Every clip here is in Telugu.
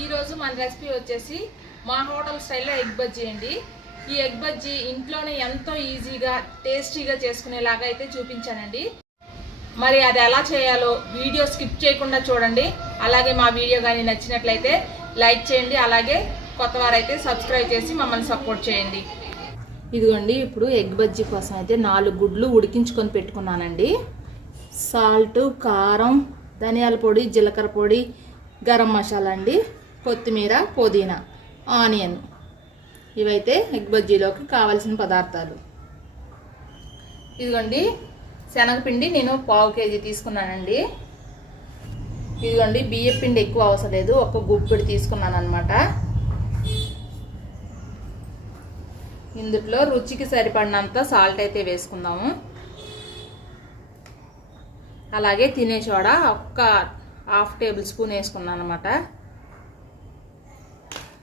ఈరోజు మన రెసిపీ వచ్చేసి మా హోటల్ స్టైల్లో ఎగ్ బజ్జీ అండి. ఈ ఎగ్ బజ్జీ ఇంట్లోనే ఎంతో ఈజీగా టేస్టీగా చేసుకునేలాగా అయితే చూపించానండి. మరి అది ఎలా చేయాలో వీడియో స్కిప్ చేయకుండా చూడండి. అలాగే మా వీడియో కానీ నచ్చినట్లయితే లైక్ చేయండి. అలాగే కొత్త వారైతే సబ్స్క్రైబ్ చేసి మమ్మల్ని సపోర్ట్ చేయండి. ఇదిగోండి ఇప్పుడు ఎగ్ బజ్జీ కోసం అయితే నాలుగు గుడ్లు ఉడికించుకొని పెట్టుకున్నానండి. సాల్ట్ కారం ధనియాల పొడి జీలకర్ర పొడి గరం మసాలా అండి. కొత్తిమీర పుదీనా ఆనియన్. ఇవైతే ఎగ్ బజ్జీలోకి కావాల్సిన పదార్థాలు. ఇదిగోండి శనగపిండి నేను పావు కేజీ తీసుకున్నానండి. ఇదిగోండి బియ్య పిండి ఎక్కువ అవసరం లేదు ఒక గుప్పిడి తీసుకున్నాను అనమాట ఇందులో రుచికి సరిపడినంత సాల్ట్ అయితే వేసుకుందాము. అలాగే తినే చోడ ఒక్క హాఫ్ టేబుల్ స్పూన్ వేసుకున్నాను అనమాట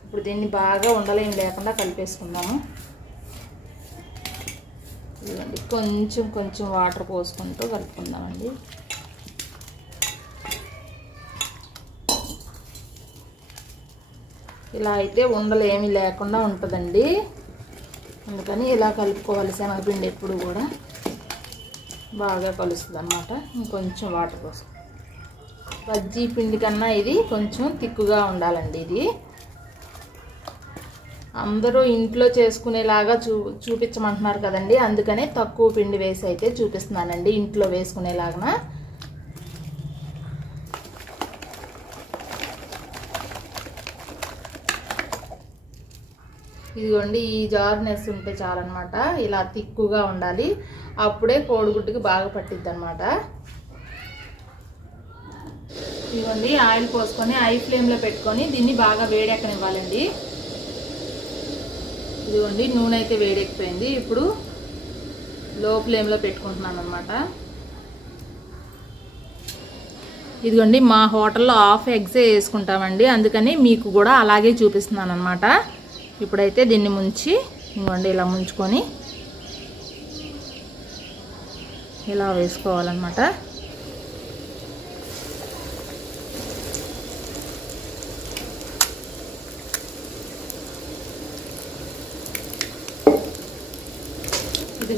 ఇప్పుడు దీన్ని బాగా ఉండలేం లేకుండా కలిపేసుకుందాము. ఇదిగోండి కొంచెం కొంచెం వాటర్ పోసుకుంటూ కలుపుకుందామండి. ఇలా అయితే ఉండలు ఏమీ లేకుండా ఉంటుందండి. అందుకని ఇలా కలుపుకోవాలి శనగపిండి ఎప్పుడు కూడా. బాగా కలుస్తుంది అన్నమాట ఇంకొంచెం వాటర్ కోసం బజ్జీ పిండి కన్నా ఇది కొంచెం తిక్కుగా ఉండాలండి ఇది. అందరూ ఇంట్లో చేసుకునేలాగా చూ చూపించమంటున్నారు కదండి. అందుకనే తక్కువ పిండి వేసి అయితే చూపిస్తున్నానండి ఇంట్లో వేసుకునేలాగా ఇదిగోండి ఈ జార్నెస్ ఉంటే చాలన్నమాట. ఇలా తిక్కుగా ఉండాలి. అప్పుడే కోడిగుడ్డుకి బాగా పట్టిద్ది అనమాట ఇదిగోండి ఆయిల్ పోసుకొని ఐ ఫ్లేమ్లో పెట్టుకొని దీన్ని బాగా వేడెక్కనివ్వాలండి. ఇదిగోండి నూనె అయితే వేడెక్కిపోయింది. ఇప్పుడు లో ఫ్లేమ్లో పెట్టుకుంటున్నాను అనమాట ఇదిగోండి మా హోటల్లో హాఫ్ ఎగ్సే వేసుకుంటామండి. అందుకని మీకు కూడా అలాగే చూపిస్తున్నాను అనమాట ఇప్పుడైతే దీన్ని ముంచి ఇదిగోండి ఇలా ముంచుకొని ఇలా వేసుకోవాలన్నమాట.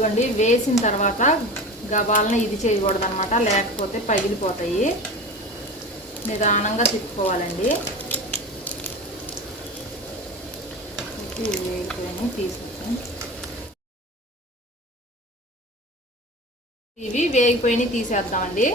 ఇదిగోండి వేసిన తర్వాత గబాలను ఇది చేయకూడదు అనమాట లేకపోతే పగిలిపోతాయి. నిదానంగా తిప్పుకోవాలండి. ఇవి వేగిపోయినాయి ఇవి వేగిపోయినాయి తీసేద్దామండి.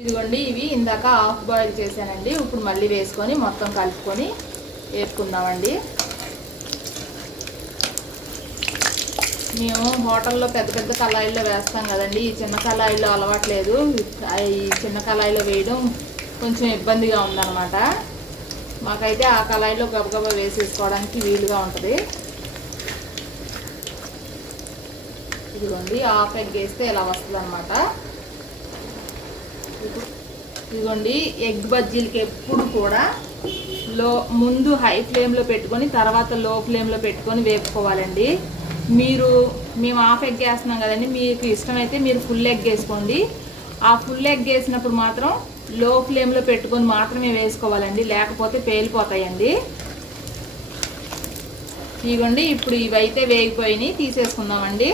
ఇదిగోండి ఇవి ఇందాక హాఫ్ బాయిల్ చేశానండి. ఇప్పుడు మళ్ళీ వేసుకొని మొత్తం కలుపుకొని వేసుకుందామండి. మేము హోటల్లో పెద్ద పెద్ద కళాయిల్లో వేస్తాం కదండి. ఈ చిన్న కళాయిలో అలవాట్లేదు. ఈ చిన్న కళాయిలో వేయడం కొంచెం ఇబ్బందిగా ఉందన్నమాట. మాకైతే ఆ కళాయిలో గబగబా వేసేసుకోవడానికి వీలుగా ఉంటుంది. ఇదిగోండి హాఫ్ ఎగ్ వేస్తే ఇలా వస్తుంది అనమాట ఇదిగోండి ఎగ్ బజ్జీలకి ఎప్పుడు కూడా లో ముందు హై ఫ్లేమ్లో పెట్టుకొని తర్వాత లో ఫ్లేమ్లో పెట్టుకొని వేపుకోవాలండి. మీరు మేము హాఫ్ ఎగ్ వేస్తున్నాం కదండి మీకు ఇష్టమైతే మీరు ఫుల్ ఎగ్ వేసుకోండి. ఆ ఫుల్ ఎగ్ వేసినప్పుడు మాత్రం లో ఫ్లేమ్లో పెట్టుకొని మాత్రమే వేసుకోవాలండి లేకపోతే పేలిపోతాయండి. ఇదిగోండి ఇప్పుడు ఇవైతే వేగిపోయినాయి తీసేసుకుందామండి.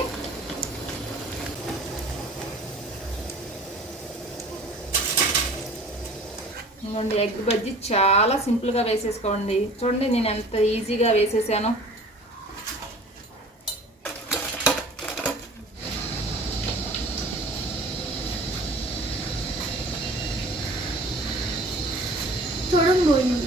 ఇదిగోండి ఎగ్ బజ్జీ చాలా సింపుల్గా వేసేసుకోండి. చూడండి నేను ఎంత ఈజీగా వేసేసాను. చూడండి.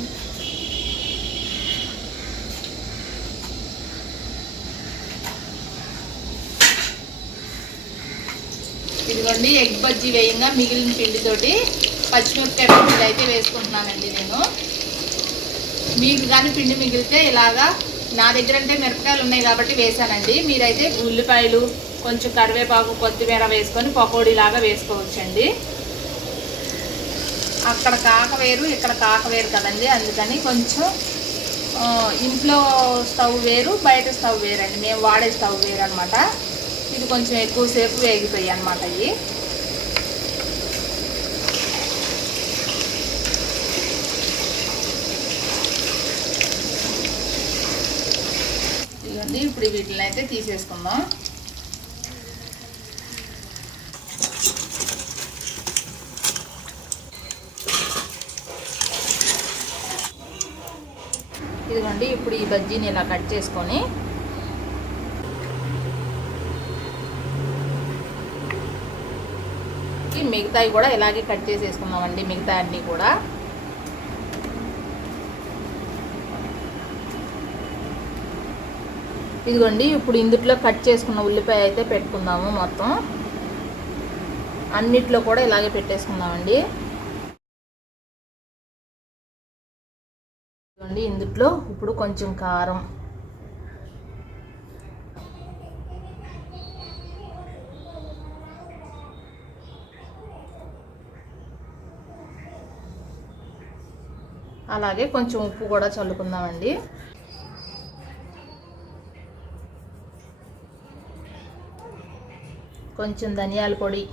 ఇదిగోండి ఎగ్ బజ్జీ వేయంగా మిగిలిన పిండితోటి? పచ్చిమిరపకాయ పిండి అయితే వేసుకుంటున్నానండి నేను. మీకు కానీ పిండి మిగిలితే ఇలాగా నా దగ్గర అంటే మిరపకాయలు ఉన్నాయి కాబట్టి వేసానండి. మీరైతే ఉల్లిపాయలు కొంచెం కరివేపాకు కొత్తిమీర వేసుకొని పకోడీ లాగా వేసుకోవచ్చండి. అక్కడ కాక వేరు ఇక్కడ కాక వేరు కదండి. అందుకని కొంచెం ఇంట్లో స్టవ్ వేరు బయట స్టవ్ వేరండి. మేము వాడే స్టవ్ వేరు అనమాట ఇది కొంచెం ఎక్కువసేపు వేగిపోయాయి అనమాట ఇవి ఇదిగోండి ఇప్పుడు వీటిని అయితే తీసేసుకుందాం. ఇదిగోండి ఇప్పుడు ఈ బజ్జీని ఇలా కట్ చేసుకొని మిగతాయి కూడా ఇలాగే కట్ చేసేసుకుందామండి మిగతా అన్నీ కూడా. ఇదిగోండి ఇప్పుడు ఇందుట్లో కట్ చేసుకున్న ఉల్లిపాయ అయితే పెట్టుకుందాము మొత్తం. అన్నిట్లో కూడా ఇలాగే పెట్టేసుకుందామండి. ఇదిగోండి ఇందుట్లో ఇప్పుడు కొంచెం కారం. అలాగే కొంచెం ఉప్పు కూడా చల్లుకుందామండి. కొంచెం ధనియాల పొడి.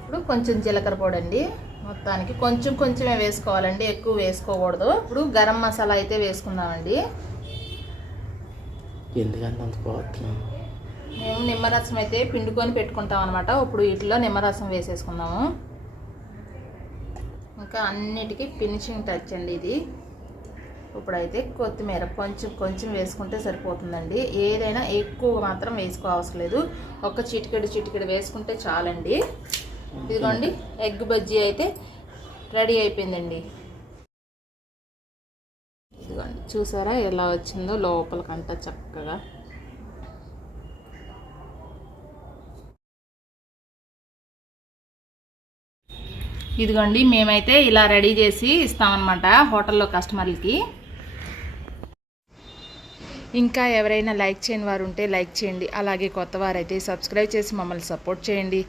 ఇప్పుడు కొంచెం జీలకర్ర పొడి అండి మొత్తానికి కొంచెం కొంచెమే వేసుకోవాలండి ఎక్కువ వేసుకోకూడదు. ఇప్పుడు గరం మసాలా అయితే వేసుకుందామండి. మేము నిమ్మరసం అయితే పిండుకొని పెట్టుకుంటాం అనమాట ఇప్పుడు వీటిలో నిమ్మరసం వేసేసుకుందాము. ఇంకా అన్నిటికీ ఫినిషింగ్ టచ్ అండి ఇది. ఇప్పుడైతే కొత్తిమీర కొంచెం కొంచెం వేసుకుంటే సరిపోతుందండి. ఏదైనా ఎక్కువ మాత్రం వేసుకో అవసరం లేదు. ఒక చిటికెడు చిటికెడు వేసుకుంటే చాలండి. ఇదిగోండి ఎగ్ బజ్జీ అయితే రెడీ అయిపోయిందండి. ఇదిగోండి చూసారా ఎలా వచ్చిందో లోపలికంట చక్కగా. ఇదిగోండి మేమైతే ఇలా రెడీ చేసి ఇస్తామన్నమాట హోటల్లో కస్టమర్లకి. ఇంకా ఎవరైనా లైక్ చేయని వారు ఉంటే లైక్ చేయండి. అలాగే కొత్త వారైతే సబ్స్క్రైబ్ చేసి మమ్మల్ని సపోర్ట్ చేయండి.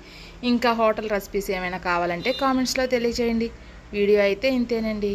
ఇంకా హోటల్ రెసిపీస్ ఏమైనా కావాలంటే కామెంట్స్లో తెలియజేయండి. వీడియో అయితే ఇంతేనండి.